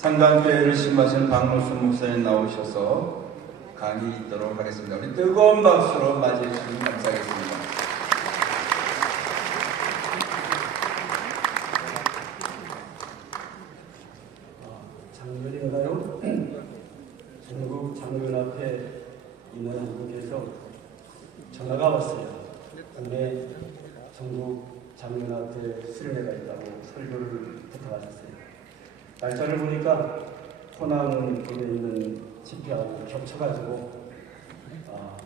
상강교회를 신마신 박노수 목사님 나오셔서 강의 있도록 하겠습니다. 우리 뜨거운 박수로 맞이해 주시면 감사하겠습니다. 작년인가요? 전국 장로연합회 인원한국에서 전화가 왔어요. 국내 전국 장로연합회 수련회가 있다고 설교를 부탁하셨어요. 날짜를 보니까 호남에 있는 집회하고 겹쳐가지고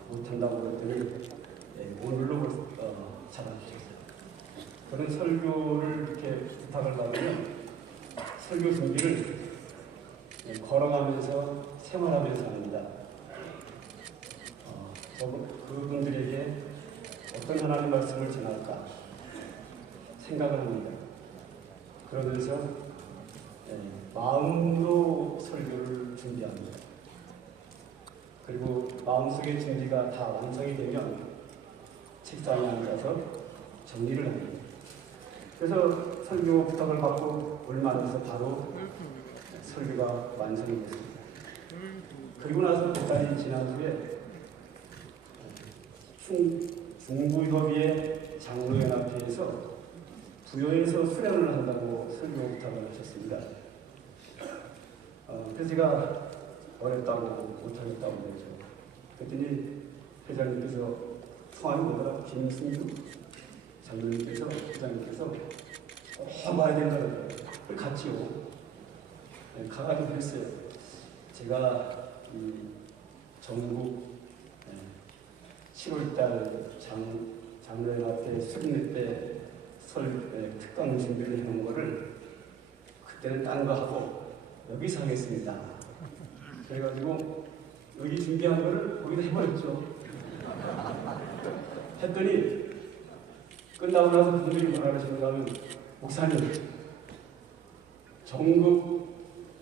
못한다고 그랬더니 오늘로 잡아주셨어요. 그런 설교를 이렇게 부탁을 받으면 설교 준비를 걸어가면서 생활하면서 합니다. 그분들에게 어떤 하나님 말씀을 전할까 생각을 합니다. 그러면서 마음으로 설교를 준비합니다. 그리고 마음속의 준비가 다 완성이 되면 책상에 앉아서 정리를 합니다. 그래서 설교 부탁을 받고 얼마 안 돼서 바로 설교가 완성이 됐습니다. 그리고 나서 몇 달이 지난 후에 중부협의회 장로연합회에서 부여에서 수련을 한다고 설교 부탁을 하셨습니다. 그래서 제가 어렵다고 못하겠다고 그러죠. 그랬더니 회장님께서 성함이 뭐더라? 김승규 장로님께서 회장님께서 와야 된다는 걸 같이요. 가가지고 했어요. 제가 전국 7월달 장로연합회 수련회 때 특강 준비를 해놓은 거를 그때는 딴 거 하고 여기서 하겠습니다. 그래가지고 여기 준비한 거를 거기다 해버렸죠. 했더니 끝나고 나서 그분들이 뭐라 그러시는가 하면 목사님 전국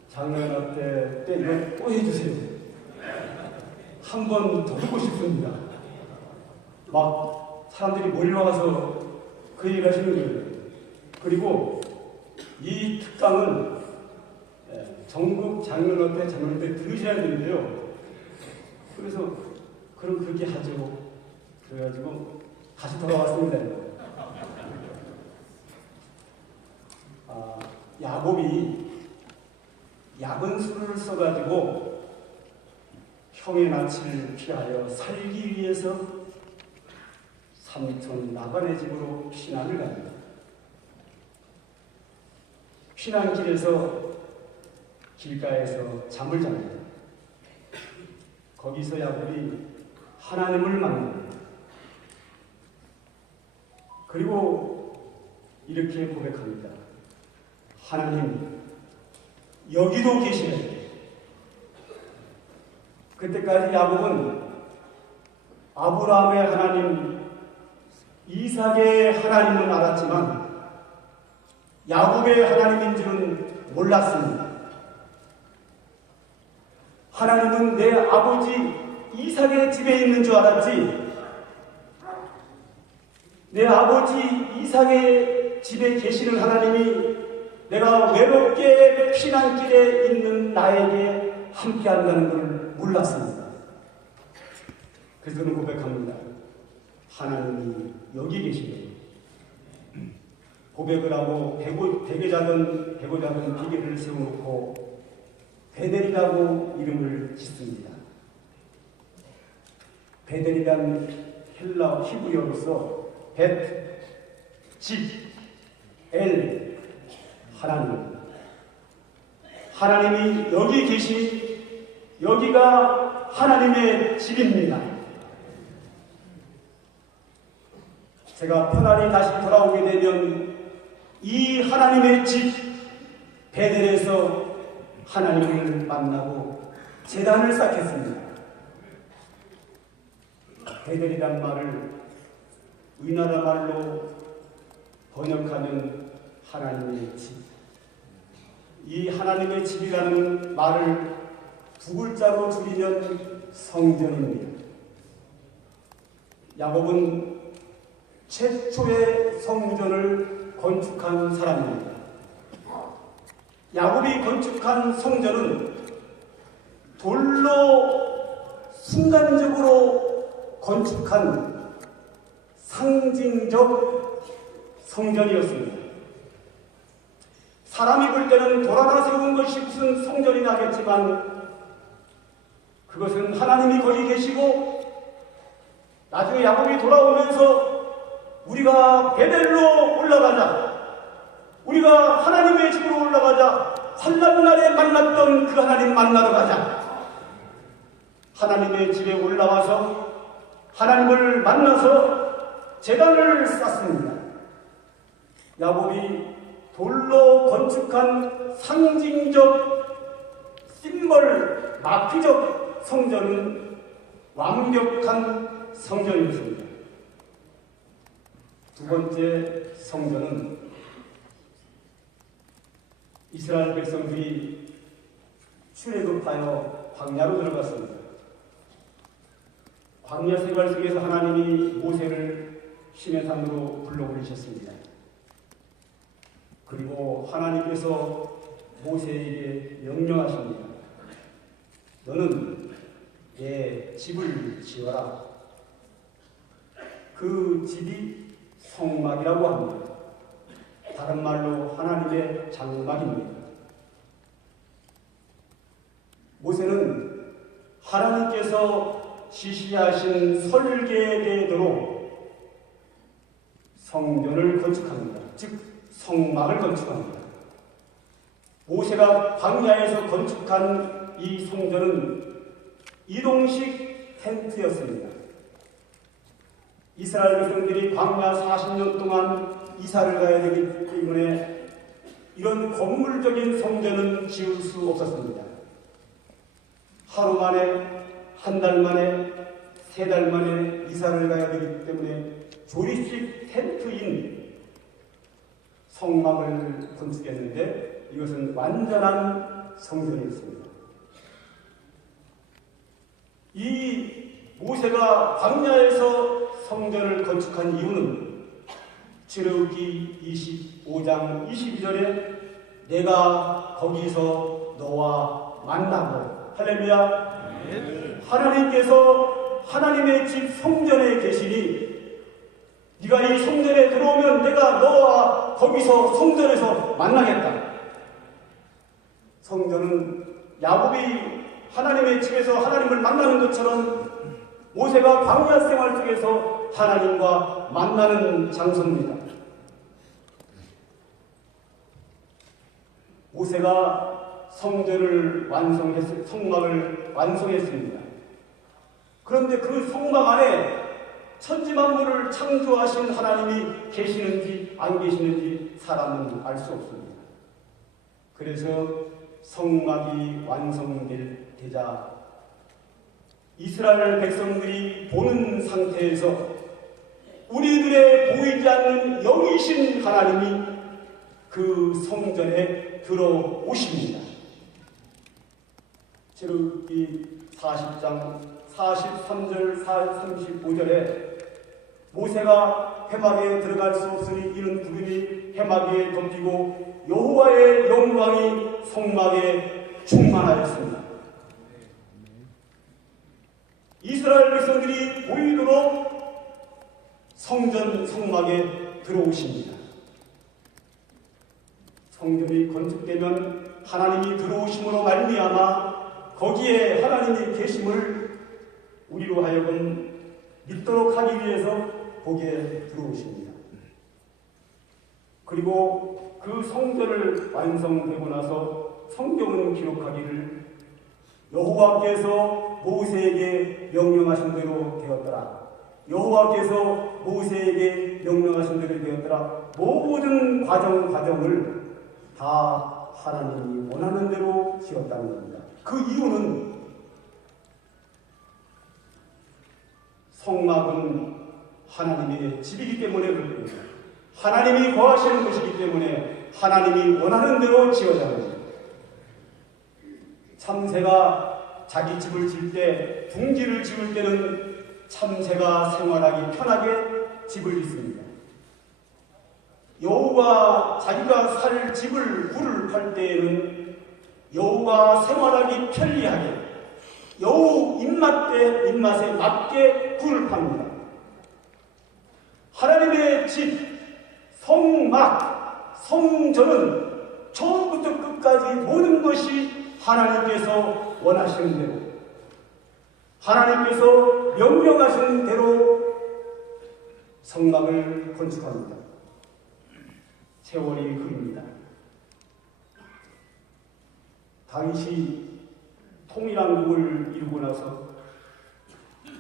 장로연합회 때 이거 또 해주세요. 한 번 더 듣고 싶습니다. 막 사람들이 몰려와서 그 얘기를 하시는 거예요. 그리고 이 특강은 전국 장로연합회 장로님들 들으셔야 되는데요. 그래서 그럼 그렇게 하죠. 그래가지고 다시 돌아왔습니다. 야곱이 약은 술을 써가지고 형의 낯을 피하여 살기 위해서 삼촌 라반의 집으로 피난을 갑니다. 피난길에서 길가에서 잠을 잡니다. 거기서 야곱이 하나님을 만납니다. 그리고 이렇게 고백합니다. 하나님, 여기도 계시네. 그때까지 야곱은 아브라함의 하나님, 이삭의 하나님은 알았지만 야곱의 하나님인 줄은 몰랐습니다. 하나님은 내 아버지 이삭의 집에 있는 줄 알았지, 내 아버지 이삭의 집에 계시는 하나님이 내가 외롭게 피난길에 있는 나에게 함께 한다는 것을 몰랐습니다. 그래서 저는 고백합니다. 하나님이 여기 계시네요. 고백을 하고 베고자 하던 비계를 세워놓고 베델이라고 이름을 짓습니다. 베델이란 헬라 히브리어로서 벳, 집, 엘, 하나님. 하나님이 여기 계시니 여기가 하나님의 집입니다. 제가 편안히 다시 돌아오게 되면 이 하나님의 집 베델에서 하나님을 만나고 제단을 쌓겠습니다. 베델이란 말을 우리나라 말로 번역하면 하나님의 집. 이 하나님의 집이라는 말을 두 글자로 줄이면 성전입니다. 야곱은 최초의 성전을 건축한 사람입니다. 야곱이 건축한 성전은 돌로 순간적으로 건축한 상징적 성전이었습니다. 사람이 볼 때는 돌 하나 세운 것이 무슨 성전이 나겠지만 그것은 하나님이 거기 계시고 나중에 야곱이 돌아오면서 우리가 베델로 올라가자, 우리가 하나님의 집으로 올라가자, 환난 날에 만났던 그 하나님 만나러 가자. 하나님의 집에 올라와서 하나님을 만나서 제단을 쌓습니다. 야곱이 돌로 건축한 상징적 심벌 마피적 성전은 완벽한 성전이었습니다. 두 번째 성전은 이스라엘 백성들이 출애굽하여 광야로 들어갔습니다. 광야 생활 속에서 하나님이 모세를 시내산으로 불러 올리셨습니다. 그리고 하나님께서 모세에게 명령하십니다. 너는 내 집을 지어라. 그 집이 성막이라고 합니다. 다른 말로 하나님의 장막입니다. 모세는 하나님께서 지시하신 설계대로 성전을 건축합니다. 즉 성막을 건축합니다. 모세가 광야에서 건축한 이 성전은 이동식 텐트였습니다. 이스라엘 백성들이 광야 40년 동안 이사를 가야 되기 때문에 이런 건물적인 성전은 지을 수 없었습니다. 하루 만에, 한 달 만에, 3달 만에 이사를 가야 되기 때문에 조립식 텐트인 성막을 건축했는데 이것은 완전한 성전이었습니다. 이 모세가 광야에서 성전을 건축한 이유는 출애굽기 25장 22절에 내가 거기서 너와 만나고 할렐루야 하나님께서 하나님의 집 성전에 계시니 네가 이 성전에 들어오면 내가 너와 거기서 성전에서 만나겠다. 성전은 야곱이 하나님의 집에서 하나님을 만나는 것처럼 모세가 광야 생활 속에서 하나님과 만나는 장소입니다. 모세가 성막을 완성했습니다. 그런데 그 성막 안에 천지만물을 창조하신 하나님이 계시는지 안 계시는지 사람은 알 수 없습니다. 그래서 성막이 완성되자 이스라엘 백성들이 보는 상태에서 우리들의 보이지 않는 영이신 하나님이 그 성전에 들어오십니다. 출애굽기 40장 43절 35절에 모세가 회막에 들어갈 수 없으니 이는 구름이 회막에 덮이고 여호와의 영광이 성막에 충만하였습니다. 이스라엘 백성들이 보이도록 성막에 들어오십니다. 성전이 건축되면 하나님이 들어오심으로 말미암아 거기에 하나님이 계심을 우리로 하여금 믿도록 하기 위해서 거기에 들어오십니다. 그리고 그 성전을 완성되고 나서 성경은 기록하기를 여호와께서 모세에게 명령하신 대로 되었더라. 여호와께서 모세에게 명령하신 대로 되었더라. 모든 과정을 다 하나님이 원하는 대로 지었다는 겁니다. 그 이유는 성막은 하나님의 집이기 때문에 그렇습니다. 하나님이 거하시는 곳이기 때문에 하나님이 원하는 대로 지어야 합니다. 참새가 자기 집을 지을 때, 둥지를 지을 때는 참새가 생활하기 편하게 집을 짓습니다. 여호와 자기가 살 집을 굴을 팔 때에는 여호와 생활하기 편리하게 여호 입맛에 맞게 굴을 팝니다. 하나님의 집, 성막, 성전은 처음부터 끝까지 모든 것이 하나님께서 원하시는 대로, 하나님께서 명령하신 대로 성막을 건축합니다. 세월이 흐릅니다. 다윗이 통일왕국을 이루고 나서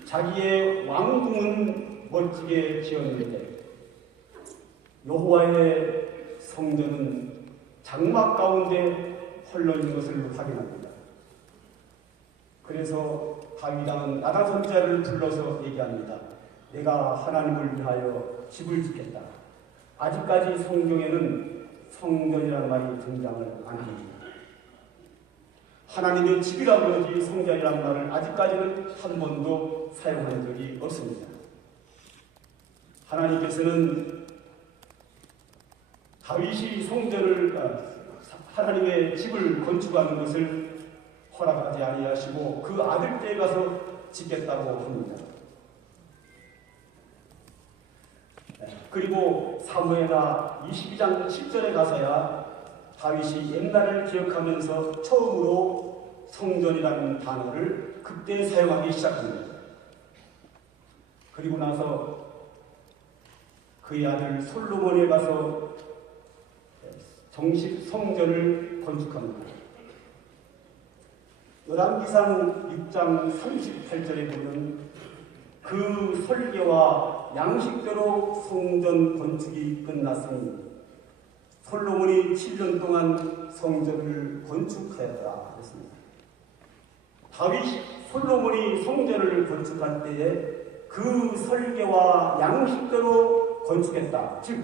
자기의 왕궁은 멋지게 지었는데 여호와의 성전은 장막 가운데 홀로 있는 것을 확인합니다. 그래서 다윗 왕은 나단 선지자를 불러서 얘기합니다. 내가 하나님을 위하여 집을 짓겠다. 아직까지 성경에는 성전이라는 말이 등장을 안 합니다. 하나님의 집이라고 그러지 성전이라는 말을 아직까지는 한 번도 사용한 적이 없습니다. 하나님께서는 다윗이 하나님의 집을 건축하는 것을 허락하지 아니하시고 그 아들 때에 가서 짓겠다고 합니다. 그리고 사무엘하 22장 10절에 가서야 다윗이 옛날을 기억하면서 처음으로 성전이라는 단어를 그때 사용하기 시작합니다. 그리고 나서 그의 아들 솔로몬에 가서 정식 성전을 건축합니다. 열왕기상 6장 38절에 보면 그 설계와 양식대로 성전 건축이 끝났으니 솔로몬이 7년 동안 성전을 건축하였다 그랬습니다. 솔로몬이 성전을 건축할 때에 그 설계와 양식대로 건축했다. 즉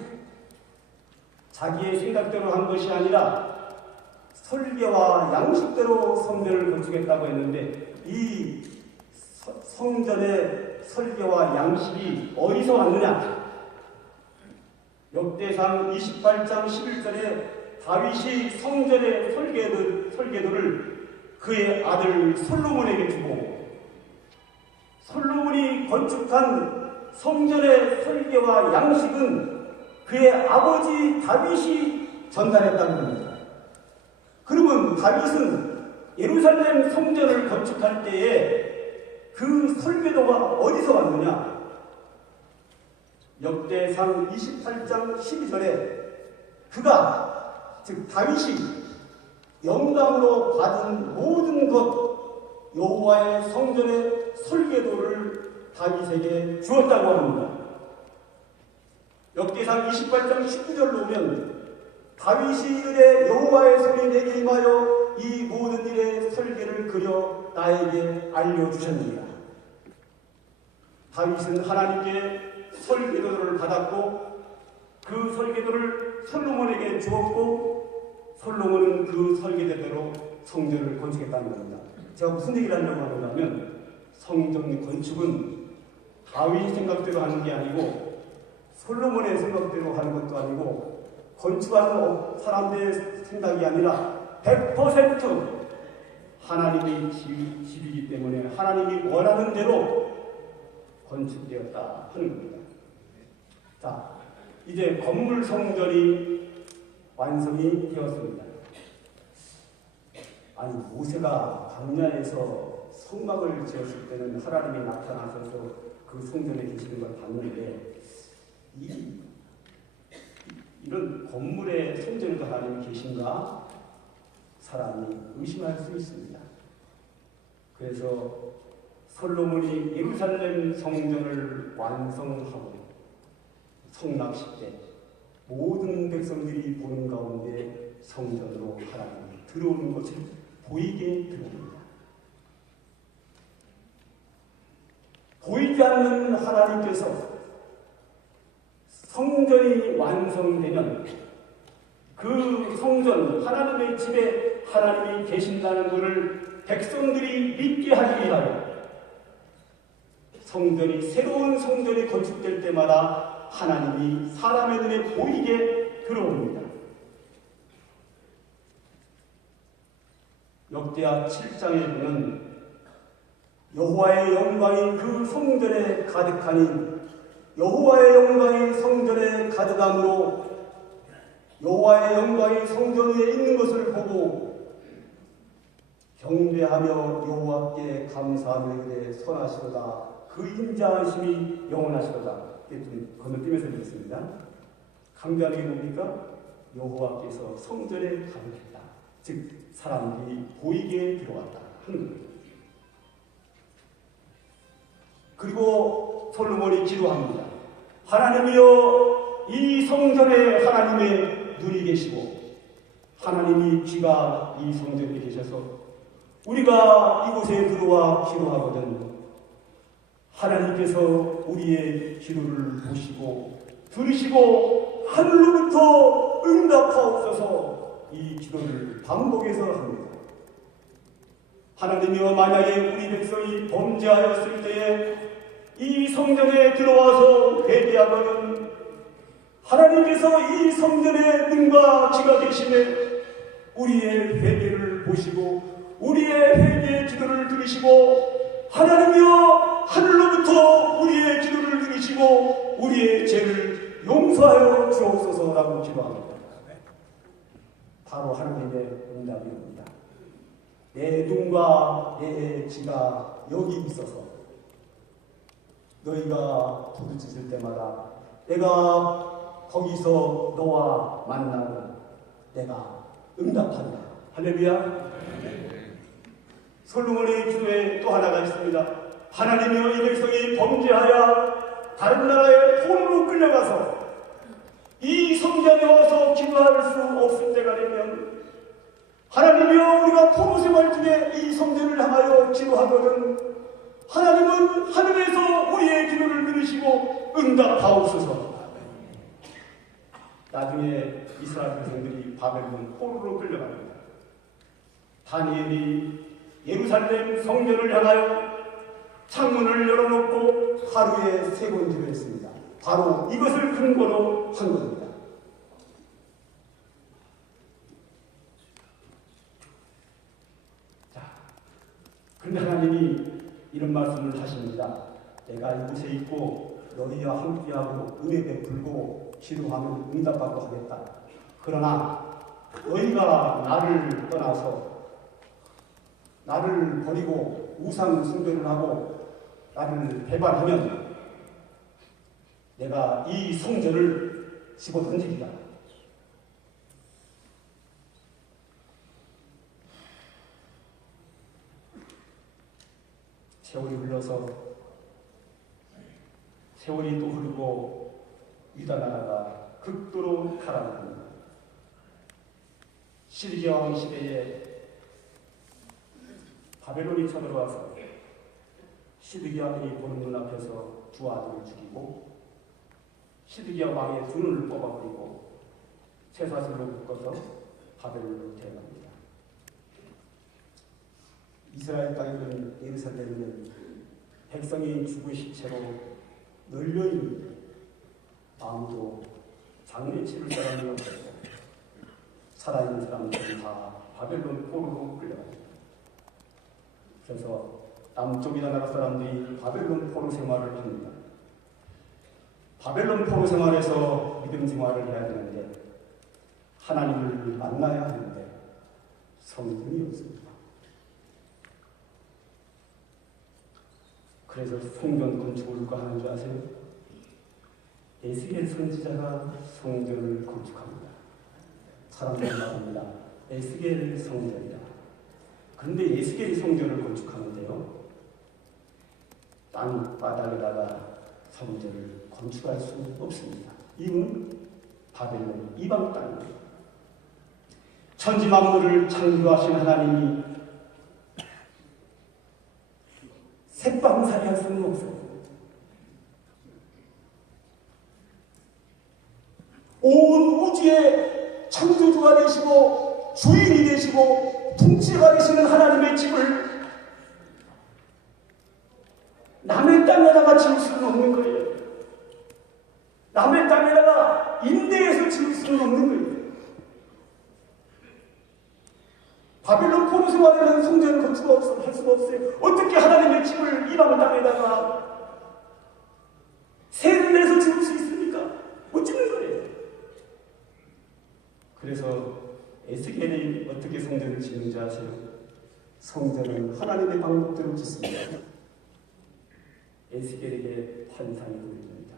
자기의 생각대로 한 것이 아니라 설계와 양식대로 성전을 건축했다고 했는데 이 성전의 설계와 양식이 어디서 왔느냐? 역대상 28장 11절에 다윗이 성전의 설계도를 그의 아들 솔로몬에게 주고 솔로몬이 건축한 성전의 설계와 양식은 그의 아버지 다윗이 전달했다는 겁니다. 그러면 다윗은 예루살렘 성전을 건축할 때에 그 설계도가 어디서 왔느냐? 역대상 28장 12절에 그가 즉 다윗이 영감으로 받은 모든 것 여호와의 성전의 설계도를 다윗에게 주었다고 합니다. 역대상 28장 19절로 오면 다윗이 이르되 여호와의 손이 내게 임하여 이 모든 일의 설계를 그려 나에게 알려주셨느니라. 다윗은 하나님께 설계도를 받았고 그 설계도를 솔로몬에게 주었고 솔로몬은 그 설계대로 성전을 건축했다는 겁니다. 제가 무슨 얘기를 하려고 하는가 하면 성전 건축은 다윗 생각대로 하는 게 아니고 솔로몬의 생각대로 하는 것도 아니고 건축하는 사람들의 생각이 아니라 100% 하나님의 집이기 때문에 하나님이 원하는 대로 건축되었다 하는 겁니다. 자, 이제 건물 성전이 완성이 되었습니다. 아니, 모세가 광야에서 성막을 지었을 때는 하나님이 나타나셔서 그 성전에 계시는 걸 봤는데 이런 건물의 성전에도 하나님이 계신가? 사람이 의심할 수 있습니다. 그래서 솔로몬이 예루살렘 성전을 완성하고 성납식 때 모든 백성들이 보는 가운데 성전으로 하나님이 들어오는 것을 보이게 들어옵니다. 보이지 않는 하나님께서 성전이 완성되면 그 성전, 하나님의 집에 하나님이 계신다는 것을 백성들이 믿게 하기 위하여 새로운 성전이 건축될 때마다 하나님이 사람의 눈에 보이게 들어옵니다. 역대하 7장에 보면 여호와의 영광이 그 성전에 가득하니 여호와의 영광이 성전에 가득함으로 여호와의 영광이 성전 위에 있는 것을 보고 경배하며 여호와께 감사하며 이르되 선하시도다 그 인자하심이 영원하시도다. 이렇게 좀 건너뛰면서 읽습니다. 강조하는 게 뭡니까? 여호와께서 성전에 가득했다. 즉 사람들이 보이게 들어왔다 하는 거예요. 그리고 솔로몬이 기도합니다. 하나님이여 이 성전에 하나님의 눈이 계시고 하나님이 귀가 이 성전에 계셔서 우리가 이곳에 들어와 기도하거든 하나님께서 우리의 기도를 보시고 들으시고 하늘로부터 응답하옵소서 이 기도를 반복해서 합니다. 하나님이여 만약에 우리 백성이 범죄하였을 때에 이 성전에 들어와서 회개하거든 하나님께서 이 성전에 눈과 귀가 계시네 우리의 회개를 보시고 우리의 회개의 기도를 들으시고 하나님이여 하늘로부터 우리의 기도를 들으시고 우리의 죄를 용서하여 주옵소서라고 기도합니다. 바로 하나님의 응답입니다. 내 눈과 내 귀가 여기 있어서 너희가 부르짖을 때마다 내가 거기서 너와 만나고 내가 응답한다. 할렐루야. 솔로몬의 기도에 또 하나가 있습니다. 하나님이여 이 백성이 범죄하여 다른 나라의 포로로 끌려가서 이 성전에 와서 기도할 수 없을 때가 되면 하나님이여 우리가 포로 생활 중에 이 성전을 향하여 기도하거든 하나님은 하늘에서 우리의 기도를 들으시고 응답하옵소서. 나중에 이스라엘 백성들이 바벨론 포로로 끌려갑니다. 다니엘이 예루살렘 성전을 향하여 창문을 열어놓고 하루에 3번 기도했습니다. 바로 이것을 근거로 한 겁니다. 자, 그런데 하나님이 이런 말씀을 하십니다. 내가 이곳에 있고 너희와 함께하고 은혜 베풀고 기도하면 응답받고 하겠다. 그러나 너희가 나를 떠나서 나를 버리고 우상 숭배를 하고 나를 배반하면 내가 이 성전을 집어던지리라. 세월이 흘러서 세월이 또 흐르고 유다 나라가 극도로 타락합니다. 시드기야 왕 시대에 바벨론이 쳐들어와서 시드기야 왕이 보는 눈앞에서 두 아들을 죽이고 시드기야 왕의 두 눈을 뽑아버리고 쇠사슬로 묶어서 바벨론으로 데려갑니다. 이스라엘 땅에 있는 예루살렘은 백성이 죽은 시체로 널려있는데 아무도 장례 치를 사람이 없었고 살아있는 사람들은 다 바벨론 포로로 끌려갑니다. 그래서 남쪽이나 나라 사람들이 바벨론 포로 생활을 합니다. 바벨론 포로 생활에서 믿음 생활을 해야 되는데 하나님을 만나야 하는데 성전이 없습니다. 그래서 성전 건축을 누가 하는 줄 아세요? 에스겔 선지자가 성전을 건축합니다. 사람들이 말합니다. 에스겔 성전이다. 그런데 에스겔이 성전을 건축하는데요. 땅바닥에다가 성전을 건축할 수 없습니다. 이유는 바벨론 이방 땅입니다. 천지 만물을 창조하신 하나님이 새빵살이 할 수는 없어요. 온 우주의 창조주가 되시고 주인이 되시고 통치가 되시는 하나님의 집을 남의 땅에다가 지을 수는 없는 거예요. 남의 땅에다가 임대해서 지을 수 수는 없는 거예요. 바벨론 포로 생활에는 성전을 할 수가 없어요. 어떻게 하나님의 집을 이방 땅에다가 세를 내서 지을 수 있습니까? 못 짓는 거예요. 그래서 에스겔이 어떻게 성전을 짓는지 아세요? 성전은 하나님의 방법대로 짓습니다. 에스겔에게 환상이 보여줍니다.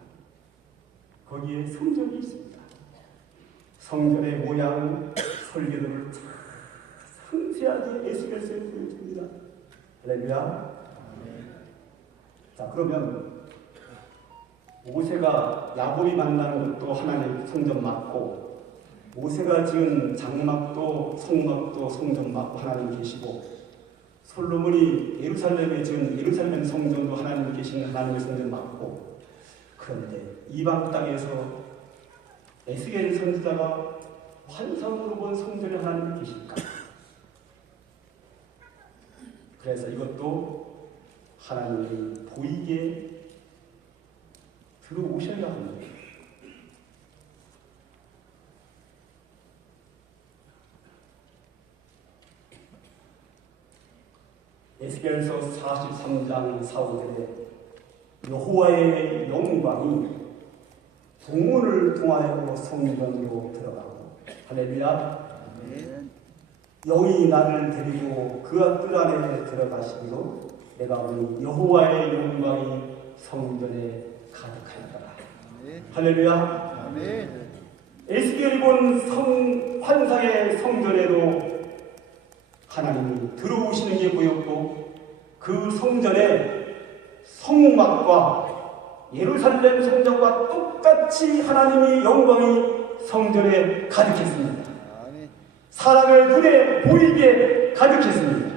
거기에 성전이 있습니다. 성전의 모양, 설계도를 상세하게 에스겔서에 보여줍니다. 할렐루야. 자, 그러면 모세가 야곱이 만나는 것도 하나님 성전 맞고, 모세가 지은 장막도 성막도 성전 맞고 하나님 계시고, 솔로몬이 예루살렘에 지은 예루살렘 성전도 하나님 계신 하나님의 성전 맞고, 그런데 이방 땅에서 에스겔 선지자가 환상으로 본 성전에 하나님이 계실까? 그래서 이것도 하나님이 보이게 들어오셔야 합니다. 에스겔서 43장 4절에 여호와의 영광이 동문을 통하여 성전으로 들어가고, 할렐루야. 영이 나를 데리고 그 뜰 안에 들어가시기로 내가 보니 여호와의 영광이 성전에 가득하였더라. 할렐루야. 에스겔이 본 환상의 성전에도 하나님이 들어오시는 게 보였고, 그 성전에 성막과 예루살렘 성전과 똑같이 하나님의 영광이 성전에 가득했습니다. 사람의 눈에 보이게 가득했습니다.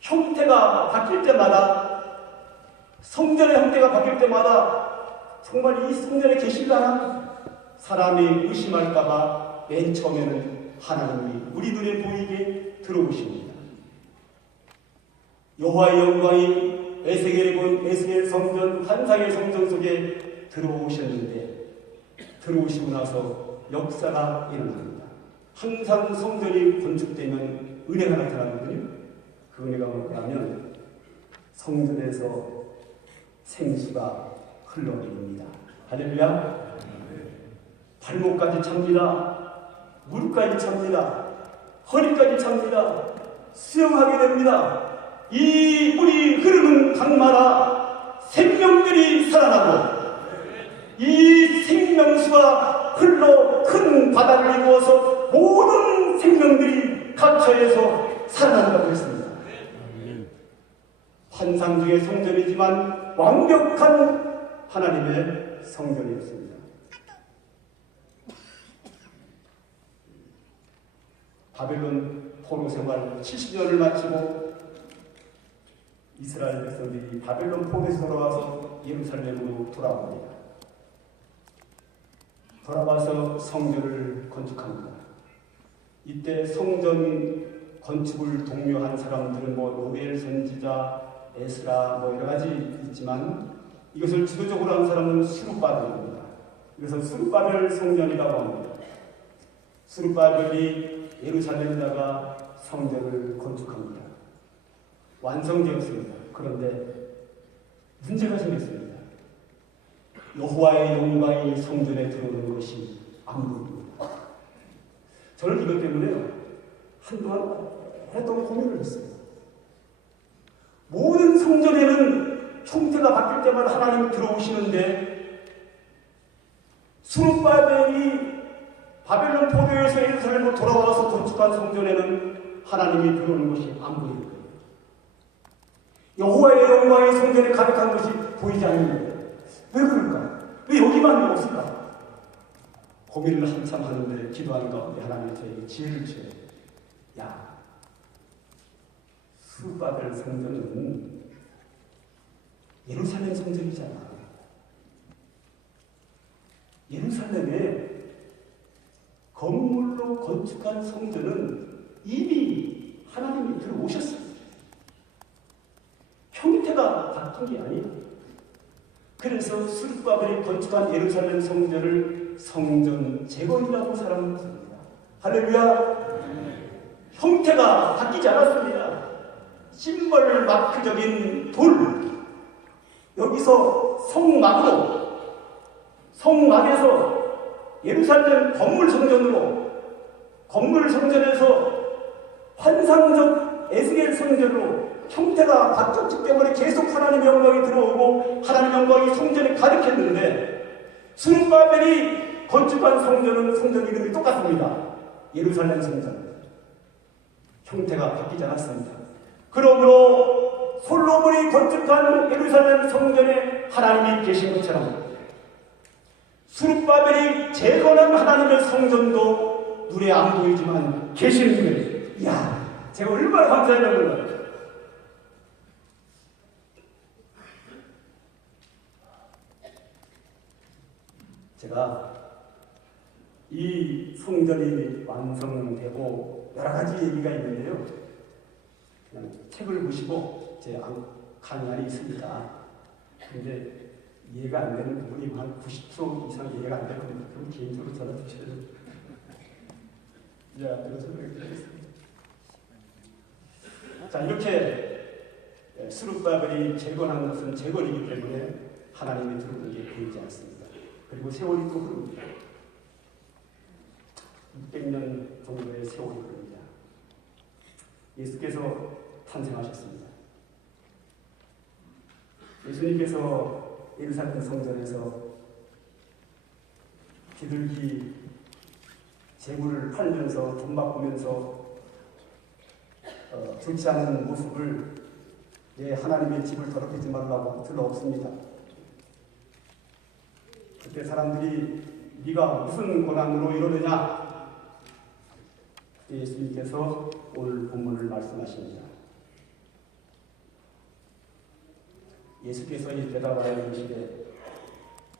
형태가 바뀔 때마다, 성전의 형태가 바뀔 때마다 정말 이 성전에 계실라나 사람이 의심할까봐 맨 처음에는 하나님이 우리 눈에 보이게 들어오십니다. 여호와의 영광이 에스겔이 본 에스겔 성전, 환상의 성전 속에 들어오셨는데, 들어오시고 나서 역사가 일어납니다. 항상 성전이 건축되면 은혜가 나타나거든요. 그 은혜가 뭐냐면 성전에서 생수가 흘러내립니다. 할렐루야. 발목까지 찹니다. 무릎까지 찹니다. 허리까지 찹니다. 수영하게 됩니다. 이 물이 흐르는 강마다 생명들이 살아나고, 이 생명수가 흘러 큰 바다를 이루어서 모든 생명들이 각처에서 살아난다고 했습니다. 환상 중의 성전이지만 완벽한 하나님의 성전이었습니다. 바벨론 포로 생활 70년을 마치고 이스라엘 백성들이 바벨론 포로에서 돌아와서 예루살렘으로 돌아옵니다. 돌아와서 성전을 건축합니다. 이때 성전 건축을 독려한 사람들은 요엘 선지자, 에스라 여러 가지 있지만, 이것을 주도적으로 한 사람은 스룹바벨입니다. 이것을 스룹바벨 성전이라고 합니다. 스룹바벨이 예루살렘에다가 성전을 건축합니다. 완성되었습니다. 그런데 문제가 생겼습니다. 여호와의 영광이 성전에 들어오는 것이 안 보입니다. 저는 이것 때문에 한동안 오랫동안 고민을 했어요. 모든 성전에는 형태가 바뀔 때마다 하나님이 들어오시는데, 스룹바벨이 바벨론 포로에서 예루살렘으로 돌아와서 건축한 성전에는 하나님이 들어오는 것이 안 보이는 거예요. 여호와의 영광이 성전에 가득한 것이 보이지 않는 거예요. 왜 그럴까? 왜 여기만 없을까? 고민을 한참 하는데 기도하는 가운데 하나님이 저에게 지혜를 주어요. 야, 스룹바벨 성전은 예루살렘 성전이잖아. 예루살렘에 건물로 건축한 성전은 이미 하나님이 들어오셨어요. 형태가 바뀐 게 아니에요. 그래서 스룹바벨이 건축한 예루살렘 성전을 성전 재건이라고 사람은 부릅니다. 할렐루야. 형태가 바뀌지 않았습니다. 심벌 마크적인 돌, 여기서 성막으로, 성막에서 예루살렘 건물 성전으로, 건물 성전에서 환상적 에스겔 성전으로 형태가 바뀌었기 때문에 계속 하나님의 영광이 들어오고 하나님의 영광이 성전에 가득했는데, 스룹바벨이 건축한 성전은 성전 이름이 똑같습니다. 예루살렘 성전. 형태가 바뀌지 않았습니다. 그러므로 솔로몬이 건축한 예루살렘 성전에 하나님이 계신 것처럼 스룹바벨이 재건한 하나님의 성전도 눈에 안 보이지만 계시는 거예요. 이야, 제가 얼마나 감사했나 몰라요. 제가 이 성전이 완성되고 여러 가지 얘기가 있는데요. 그냥 책을 보시고 제 강연이 있습니다. 근데 이해가 안 되는 부분이 한 90% 이상 이해가 안 될 겁니다. 그럼 개인적으로 전화 주셔야죠. 자, 그래서 드리겠습니다. 자, 이렇게 스룹바벨이 재건한 것은 재건이기 때문에 하나님의 들어오는 게 보이지 않습니다. 그리고 세월이 또 흐릅니다. 600년 정도의 세월이 흐릅니다. 예수께서 탄생하셨습니다. 예수님께서 예루살렘 성전에서 비둘기 재물을 팔면서 돈 바꾸면서 좋지 않은 모습을 내 하나님의 집을 더럽히지 말라고 들러없습니다. 그때 사람들이 네가 무슨 권한으로 이러느냐? 예수님께서 오늘 본문을 말씀하십니다. 예수께서 이 대답하여 이르시되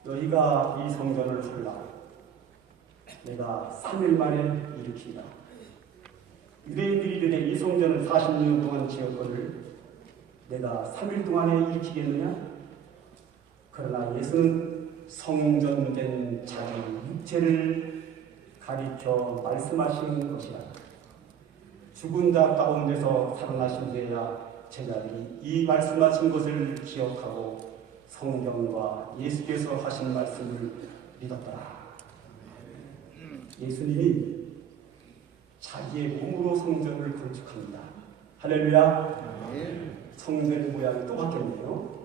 너희가 이 성전을 헐라 내가 3일 만에 일으키리라. 유대인들이 이르되 이 성전을 40년 동안 지었거늘 내가 3일 동안에 일으키겠느냐? 그러나 예수는 성전된 자기 육체를 가리켜 말씀하신 것이라. 죽은 자 가운데서 살아나신 데야 제자들이 이 말씀하신 것을 기억하고 성경과 예수께서 하신 말씀을 믿었더라. 예수님이 자기의 몸으로 성전을 건축합니다. 할렐루야. 성전의 모양이 또 바뀌었네요.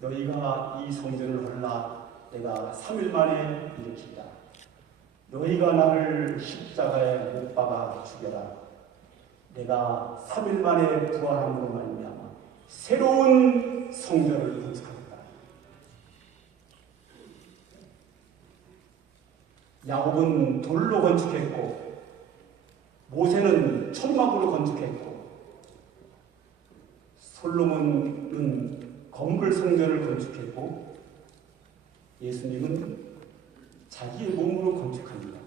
너희가 이 성전을 헐라 내가 3일 만에 일으키리라. 너희가 나를 십자가에 못 박아 죽여라. 내가 3일 만에 부활함으로 말미암아 새로운 성전을 건축합니다. 야곱은 돌로 건축했고 모세는 천막으로 건축했고 솔로몬은 건물 성전을 건축했고 예수님은 자기의 몸으로 건축합니다.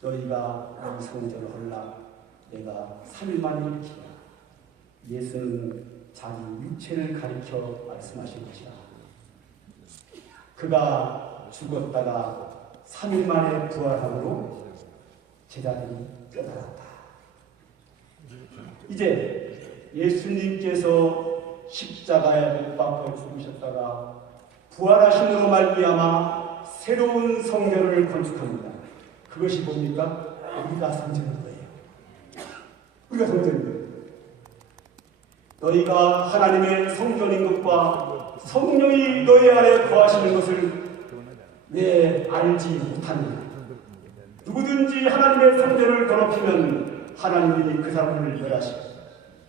너희가 이 성전을 헐라 내가 3일 만에 일으키라. 예수는 자기 육체를 가리켜 말씀하신 것이라. 그가 죽었다가 3일 만에 부활함으로 제자들이 깨달았다. 이제 예수님께서 십자가에 못 박혀 죽으셨다가 부활하심으로 말미암아 새로운 성전을 건축합니다. 그것이 뭡니까? 우리가 성전인 거예요. 우리가 성전인 거예요. 너희가 하나님의 성전인 것과 성령이 너희 안에 거하시는 것을 왜 알지 못하느냐? 누구든지 하나님의 성전을 더럽히면 하나님이 그 사람을 멸하시고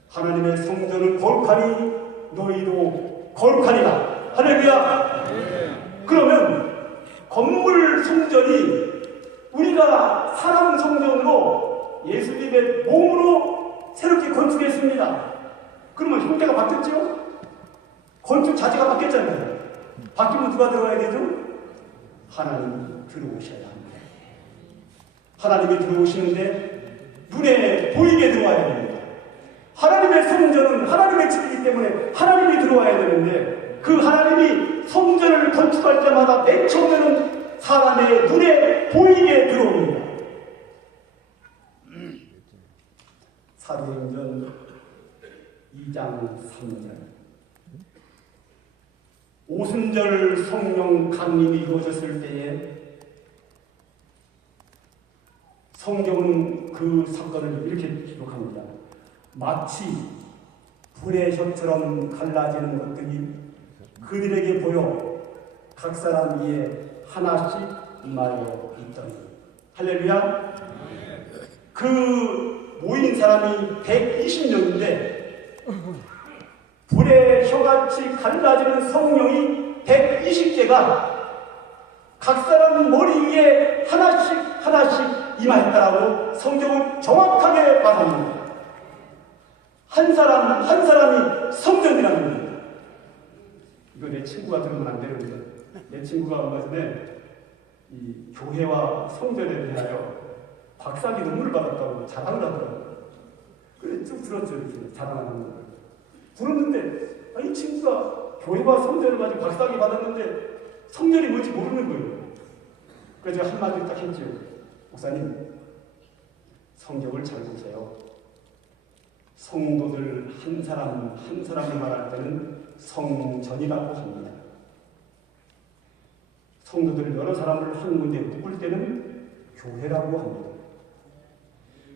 하나님의 성전을 거룩하니 너희도 거룩하리라. 할렐루야. 그러면 건물 성전이 우리가 사람 성전으로 예수님의 몸으로 새롭게 건축했습니다. 그러면 형태가 바뀌었죠? 건축 자재가 바뀌었잖아요. 바뀌면 누가 들어가야 되죠? 하나님이 들어오셔야 합니다. 하나님이 들어오시는데 눈에 보이게 들어와야 됩니다. 하나님의 성전은 하나님의 집이기 때문에 하나님이 들어와야 되는데 그 하나님이 성전을 건축할 때마다 맨 처음에는 사람의 눈에 보이게 들어옵니다. 사도행전 2장 3절 오순절 성령 강림이 이루어졌을 때에 성경은 그 사건을 이렇게 기록합니다. 마치 불의 혀처럼 갈라지는 것들이 그들에게 보여 각 사람 위에 하나씩 임하여 있더니. 할렐루야. 그 모인 사람이 120명인데 불의 혀같이 갈라지는 성령이 120개가 각 사람 머리 위에 하나씩 임하였다라고 성경은 정확하게 말합니다. 한 사람이 성전이라는 겁니다. 이거 내 친구가 들으면 안 되는데, 내 친구가 얼마 전에 이 교회와 성전에 대하여 박사기 논문을 받았다고 자랑을 하더라고요. 그래 쭉 들었죠. 이렇게 자랑하는 거. 들었는데 이 친구가 교회와 성전을 가지고 박사기 받았는데 성전이 뭔지 모르는 거예요. 그래서 제가 한마디 딱 했죠. 목사님, 성경을 잘 보세요. 성도들 한 사람을 말할 때는 성전이라고 합니다. 성도들 여러 사람을 한 군데 묶을 때는 교회라고 합니다.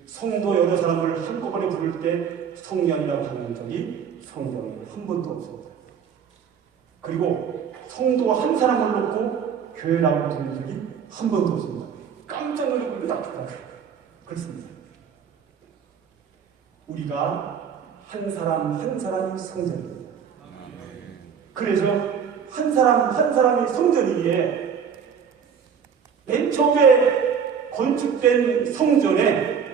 성도 여러 사람을 한꺼번에 부를 때 성년이라고 하는 적이 성경에 한 번도 없습니다. 그리고 성도 한 사람을 놓고 교회라고 부르는 적이 한 번도 없습니다. 깜짝 놀라고 그렇습니다. 우리가 한 사람이 성전입니다. 그래서 한 사람이 성전이기에 맨 처음에 건축된 성전에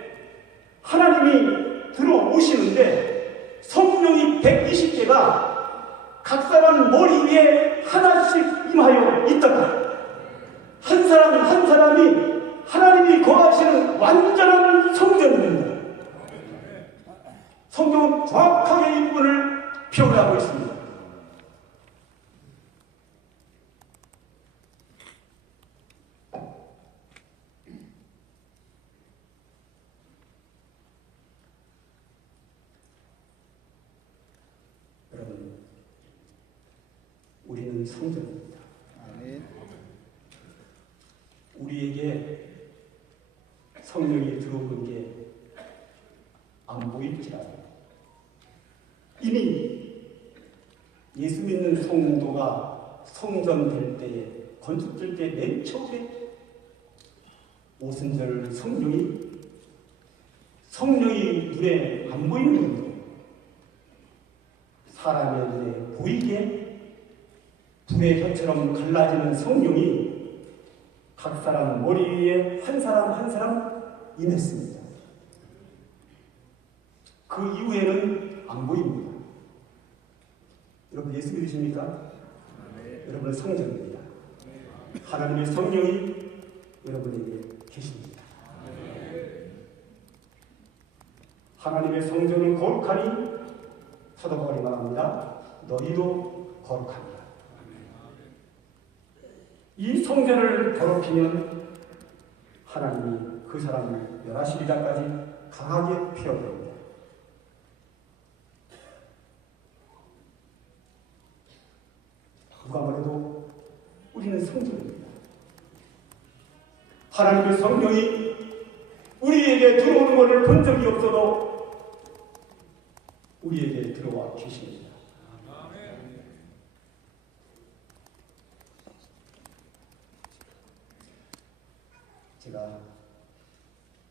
하나님이 들어오시는데 성령이 120개가 각 사람 머리 위에 하나씩 임하여 있다가 한 사람이 하나님이 거하시는 완전한 성전입니다. 성경은 정확하게 이 부분을 표현하고 있습니다. 여러분, 우리는 성전입니다. 우리에게 성령이 들어오는 게 안 보일지라도 이미 예수 믿는 성도가 성전 될 때에, 건축될 때 맨 처음에 오순절 성령이 눈에 안 보이는 겁니다. 사람의 눈에 보이게 불의 혀처럼 갈라지는 성령이 각 사람 머리 위에 한 사람 임했습니다. 그 이후에는 안 보입니다. 여러분 예수 믿으십니까? 여러분은 성전입니다. 하나님의 성령이 여러분에게 계십니다. 하나님의 성전은 거룩하니 사도 바울이 말합니다. 너희도 거룩합니다. 이 성전을 더럽히면 하나님이 그 사람을 멸하시리다까지 강하게 피워버립니다. 누가 말해도 우리는 성전입니다. 하나님의 성령이 우리에게 들어오는 것을 본 적이 없어도 우리에게 들어와 계십니다.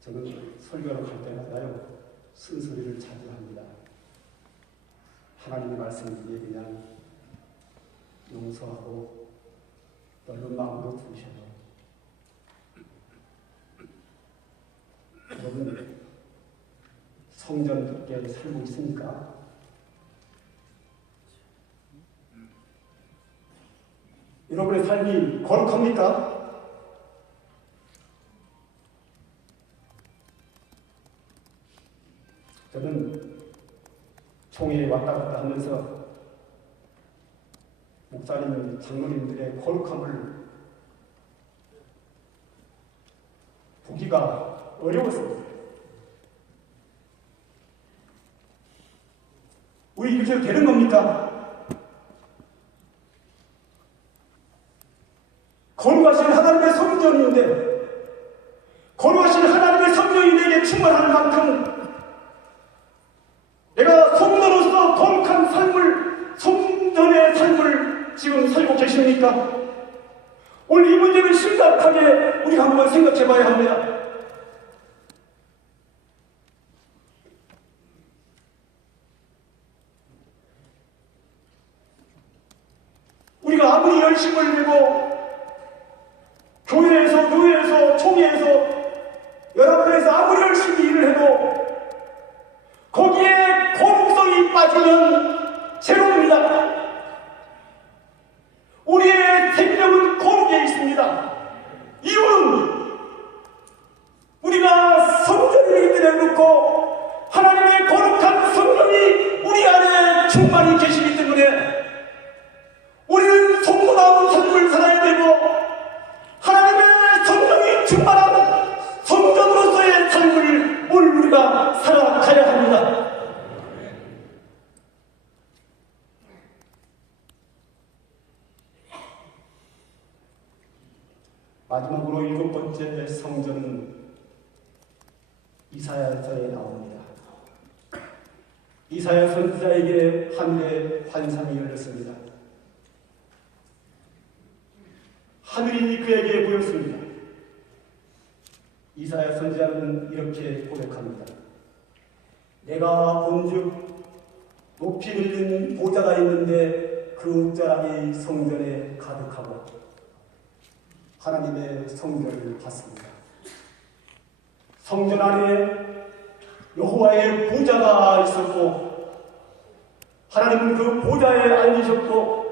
저는 설교를 할 때마다요 쓴소리를 자주 합니다. 하나님의 말씀을 위해 그냥 용서하고 넓은 마음으로 들으셔요. 여러분 성전답게 살고 있습니까? 여러분의 삶이 거룩합니까? 저는 총회에 왔다 갔다 하면서 목사님, 장로님들의 거룩함을 보기가 어려웠습니다. 우리 이렇게 해도 되는 겁니까? 거룩하신 하나님의 성전인데, 거룩하신 하나님의 성전이 내게 충만한 만큼 내가 성도로서 거룩한 삶을, 성전의 삶을 지금 살고 계십니까? 오늘 이 문제를 심각하게 우리 한번 생각해 봐야 합니다. 우리가 아무리 열심을 내고 교회에서, 교회에서, 총회에서, 연합회에서 아무리 열심히 일을 해도 거기에 거룩성이 빠지면 제로입니다. 우리의 생명은 거룩에 있습니다. 이유는 우리가 성전이기 때문에 그렇고 하나님의 거룩한 성령이 우리 안에 충만히 계시기 때문에 우리는 성도다운 삶을 살아야 되고 하나님의 성령이 충만한 성전으로서의 삶을 오늘 우리가 살아가야 합니다. 마지막으로 7번째 성전은 이사야서에 나옵니다. 이사야 선지자에게 하늘의 환상이 열렸습니다. 하늘이 그에게 보였습니다. 이사야 선지자는 이렇게 고백합니다. 내가 본즉 높이 들린 보좌가 있는데 그 자락이 성전에 가득하고 하나님의 성전을 봤습니다. 성전 안에 여호와의 보좌가 있었고 하나님은 그 보좌에 앉으셨고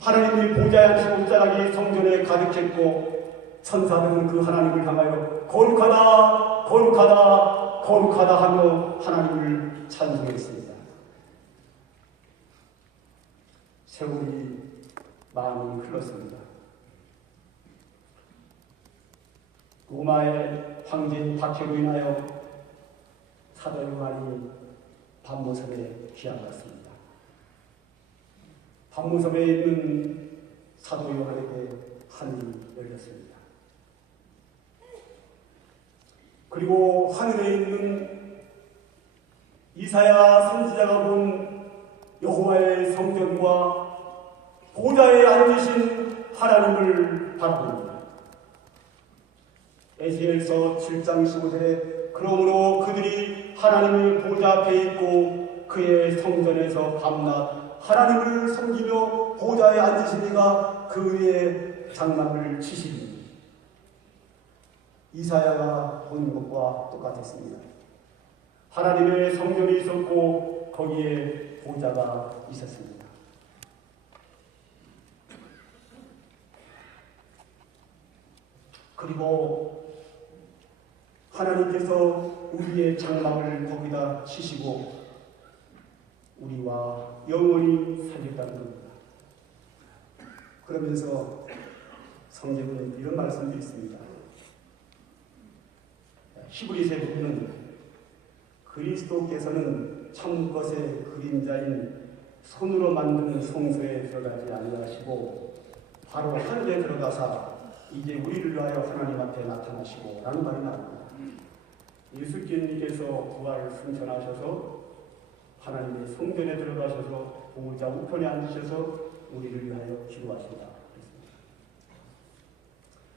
하나님의 보좌에 앉으신 자락이 성전에 가득했고 천사들은 그 하나님을 향하여 거룩하다 거룩하다 거룩하다 하며 하나님을 찬송했습니다. 세월이 많이 흘렀습니다. 로마의 황제인 박해로 인하여 사도 요한이 밤모섬에 귀환받습니다. 밤모섬에 있는 사도 요한에게 하늘이 열렸습니다. 그리고 하늘에 있는 이사야 선지자가 본 여호와의 성전과 보좌에 앉으신 하나님을 바라봅니다. 에스겔서 7장 15절에 그러므로 그들이 하나님의 보좌 앞에 있고 그의 성전에서 밤낮 하나님을 섬기며 보좌에 앉으시니가 그 위에 장막을 치시니 이사야가 본 것과 똑같았습니다. 하나님의 성전이 있었고 거기에 보좌가 있었습니다. 그리고 하나님께서 우리의 장막을 거기다 치시고 우리와 영원히 살겠다는 겁니다. 그러면서 성경은 이런 말씀도 있습니다. 히브리서 부분은 그리스도께서는 참것의 그림자인 손으로 만든 성소에 들어가지 아니하시고 바로 하늘에 들어가사 이제 우리를 위하여 하나님 앞에 나타나시고 라는 말이 나옵니다. 예수님께서 부활을 승천하셔서 하나님의 성전에 들어가셔서 보좌 우편에 앉으셔서 우리를 위하여 기도하신다.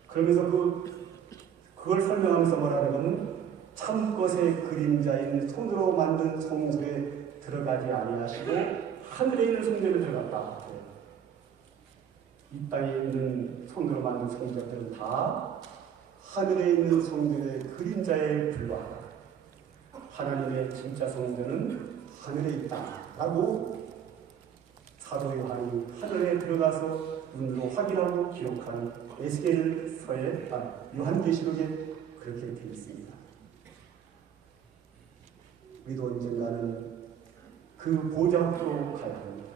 그러면서 그걸 설명하면서 뭐라는 것은 참것의 그림자인 손으로 만든 성소에 들어가지 아니하시고 하늘에 있는 성전에 들어갔다. 이 땅에 있는 손으로 만든 성전들은 다 하늘에 있는 성전의 그림자에 불과하다. 하나님의 진짜 성전은 하늘에 있다라고 사도 요한이 하늘에 들어가서 눈으로 확인하고 기록한 에스겔서의 요한계시록에 그렇게 되어 있습니다. 우리도 언젠가는 그 보좌 앞으로 가야 합니다.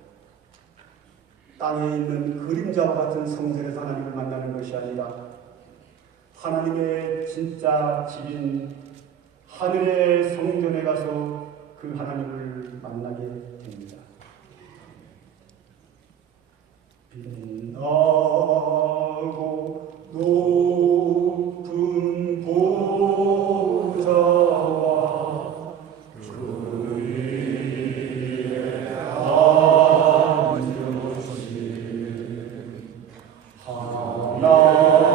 땅에 있는 그림자와 같은 성전에서 하나님을 만나는 것이 아니라 하나님의 진짜 집인 하늘의 성전에 가서 그 하나님을 만나게 됩니다. 빛나고 높은 보좌와 주 위에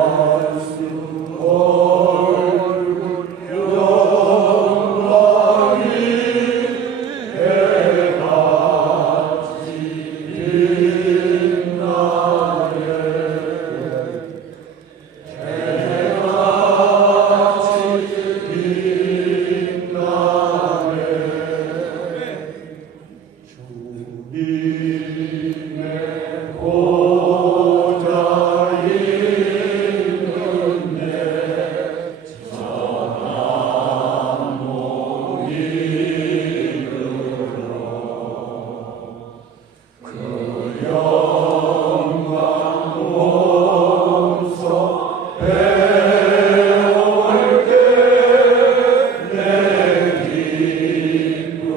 앉으신 하나님 얼굴 영광이 해같이 빛나네 해같이 빛나네 주님의 보좌에 있는 내 전한 몸이 그 영광 몸소 배울 때내 기쁨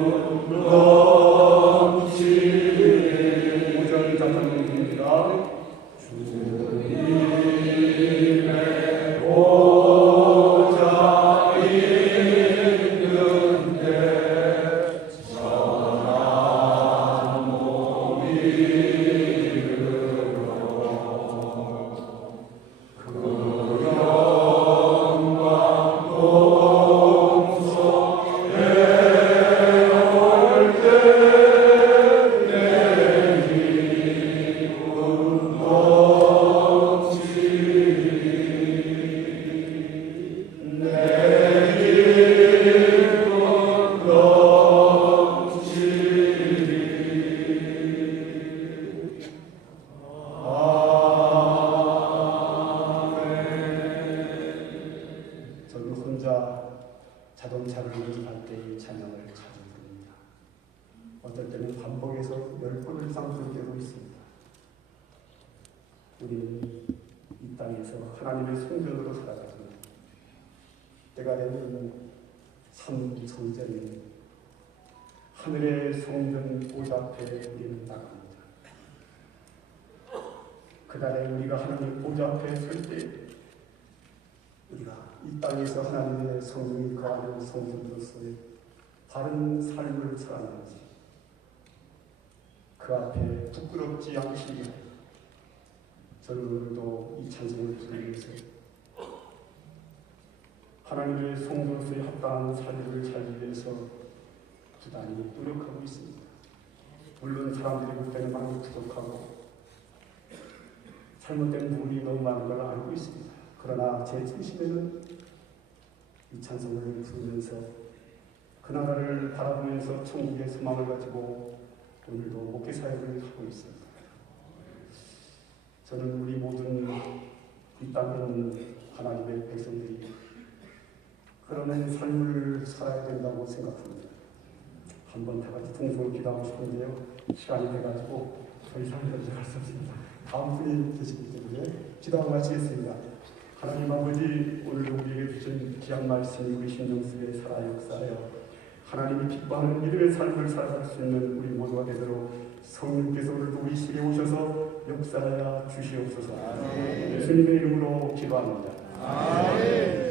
넘치리. 5절 찬송입니다. 주님의 보좌 있는데 전한 몸이 그 영광 몸소 배울 때내 기쁨 넘치리. 내 기쁨 넘치리. 아멘. 저는 혼자 자동차를 운전할 때 이 찬양을 자주 부릅니다. 어떨 때는 반복해서 10번 이상 부를 때도 있습니다. 우리는 이 땅에서 하나님의 성전으로 살아가지만 때가 되면 참 성전인 하늘의 성전 보좌 앞에 우리는 나갑니다. 그날에 우리가 하나님 보좌 앞에 설 때 우리가 이 땅에서 하나님의 성령이 거하는 성전으로서의 바른 삶을 살아내지 그 앞에 부끄럽지 않기 위해 저는 오늘도 이 찬송을 부르면서 하나님의 성전으로서의 합당한 삶을 살기 위해서 부단히 노력하고 있습니다. 물론 사람들이 볼 때는 많이 부족하고 잘못된 부분이 너무 많은 걸 알고 있습니다. 그러나 제 중심에는 이 찬송을 부르면서 그 나라를 바라보면서 천국의 소망을 가지고 오늘도 목회 사역을 하고 있습니다. 저는 우리 모든 이 땅에 있는 하나님의 백성들이 그런 삶을 살아야 된다고 생각합니다. 한번 다 같이 동성을 기도하고 싶은데요. 시간이 돼가지고 더 이상 연락할 수 없습니다. 다음 분이 계시기 때문에 기도하고 마치겠습니다. 하나님 아버지, 오늘 우리에게 주신 귀한 말씀이 우리 심령 속에 살아 역사하여 하나님이 기뻐하는 믿음의 삶을 살아갈 수 있는 우리 모두가 되도록 성령께서 오늘도 우리 시에 오셔서 역사하여 주시옵소서. 예수님의 이름으로 기도합니다. 아멘.